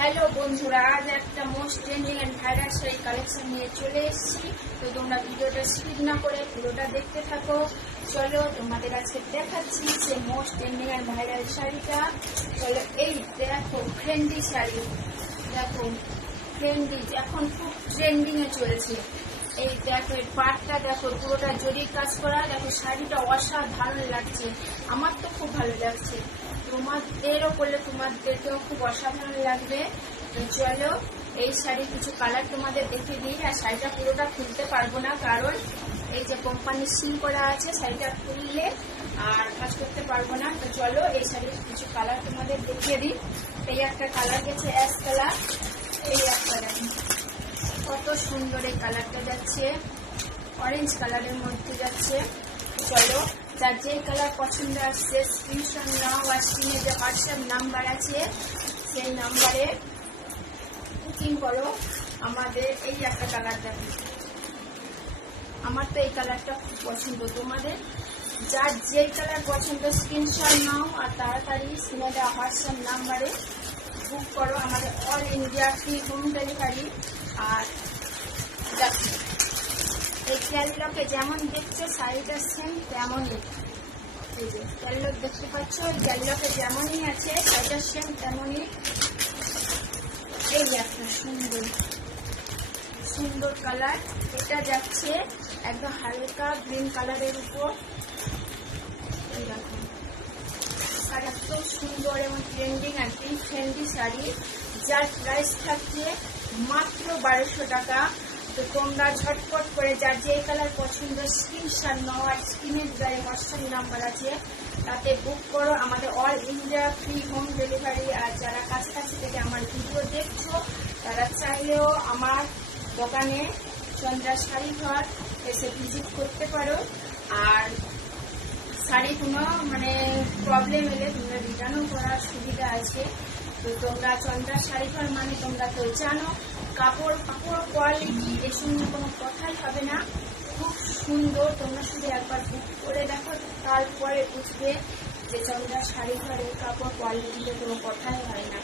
Hello বন্ধুরা, আজ একটা most trending and viral sari collection নিয়ে চলে এসেছি। তো তোমরা ভিডিওটা স্কিপ না করে পুরোটা দেখতে থাকো। চলো তোমাদের আজকে দেখাচ্ছি যে মোস্ট ট্রেন্ডিং এন্ড ভাইরাল শাড়িটা। চলো এই দেখো ট্রেন্ডি শাড়ি, দেখো ট্রেন্ডি, এখন খুব ট্রেন্ডিং এ চলেছে। এই দেখো এই পাটটা দেখো পুরোটা জরির কাজ করা, দেখো শাড়িটা অসাধারণ লাগছে, আমার তো খুব ভালো লাগছে, তোমাদেরও করলে তোমাদেরকেও খুব অসাধারণ লাগবে। তো চলো এই শাড়ির কিছু কালার তোমাদের দেখিয়ে দিই। আর শাড়িটা পুরোটা খুলতে পারবো না, কারণ এই যে কোম্পানির সিল করা আছে, শাড়িটা খুললে আর কাজ করতে পারবো না। তো চলো এই শাড়ির কিছু কালার তোমাদের দেখিয়ে দিই। এই একটা কালার গেছে অ্যাশ কালার, এই একটা দেখুন কত সুন্দর এই কালারটা যাচ্ছে, অরেঞ্জ কালারের মধ্যে যাচ্ছে। চলো যার যে কালার পছন্দ আসছে স্ক্রিনশট নাও, আর স্ক্রিনে যে হোয়াটসঅ্যাপ নাম্বার আছে সেই নাম্বারে বুকিং করো। আমাদের এই একটা কালার দেখো, আমার তো এই কালারটা খুব পছন্দ, তোমাদের যার যে কালার পছন্দ স্ক্রিনশট নাও আর তাড়াতাড়ি স্ক্রিনে দেওয়া হোয়াটসঅ্যাপ নাম্বারে বুক করো। আমাদের all India free home delivery. আর এই ক্যাটলগে যেমন দেখছো শাড়িটা সেম তেমনই, এই যে ক্যাটলগ দেখতে পাচ্ছ, এই ক্যাটলগে যেমনই আছে শাড়িটা সেম তেমনই। এই একটা সুন্দর সুন্দর কালার, এটা যাচ্ছে একদম হালকা গ্রিন কালারের উপর। এই দেখো শাড়ি এত সুন্দর এবং ট্রেন্ডিং আর কি ট্রেন্ডি শাড়ি, যার প্রাইস থাকছে মাত্র 1200 টাকা। তো তোমরা ঝটপট করে যার যে কালার পছন্দ স্ক্রিনশট নাও, আর স্ক্রিনের গায়ে হোয়াটসঅ্যাপ নাম্বার আছে তাতে বুক করো। আমাদের all India free home delivery. আর যারা কাছাকাছি থেকে আমার ভিডিও দেখছো তারা চাইলেও আমার দোকানে চন্দ্রা শাড়ি ঘর এসে ভিজিট করতে পারো। আর শাড়ি কোনো প্রবলেম এলে তোমরা রিটার্নও করার সুবিধা আছে। তো তোমরা চন্দ্রা শাড়ি ঘর মানে তোমরা তো জানো, কাপড় কোয়ালিটি এসব নিয়ে কোনো কথাই হবে না, খুব সুন্দর। তোমরা শুধু একবার বুক করে দেখো, তারপরে বুঝবে যে চন্দ্রা শাড়ি ঘরের কাপড় কোয়ালিটিতে কোনো কথাই হয় না।